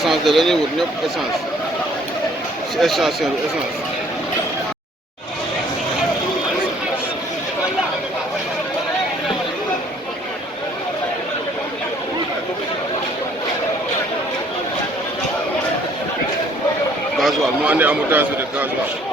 essence de la ñuy wut ñëpp essence si station bi essence. Gasoil moo andi embouteillage bi de gasoil.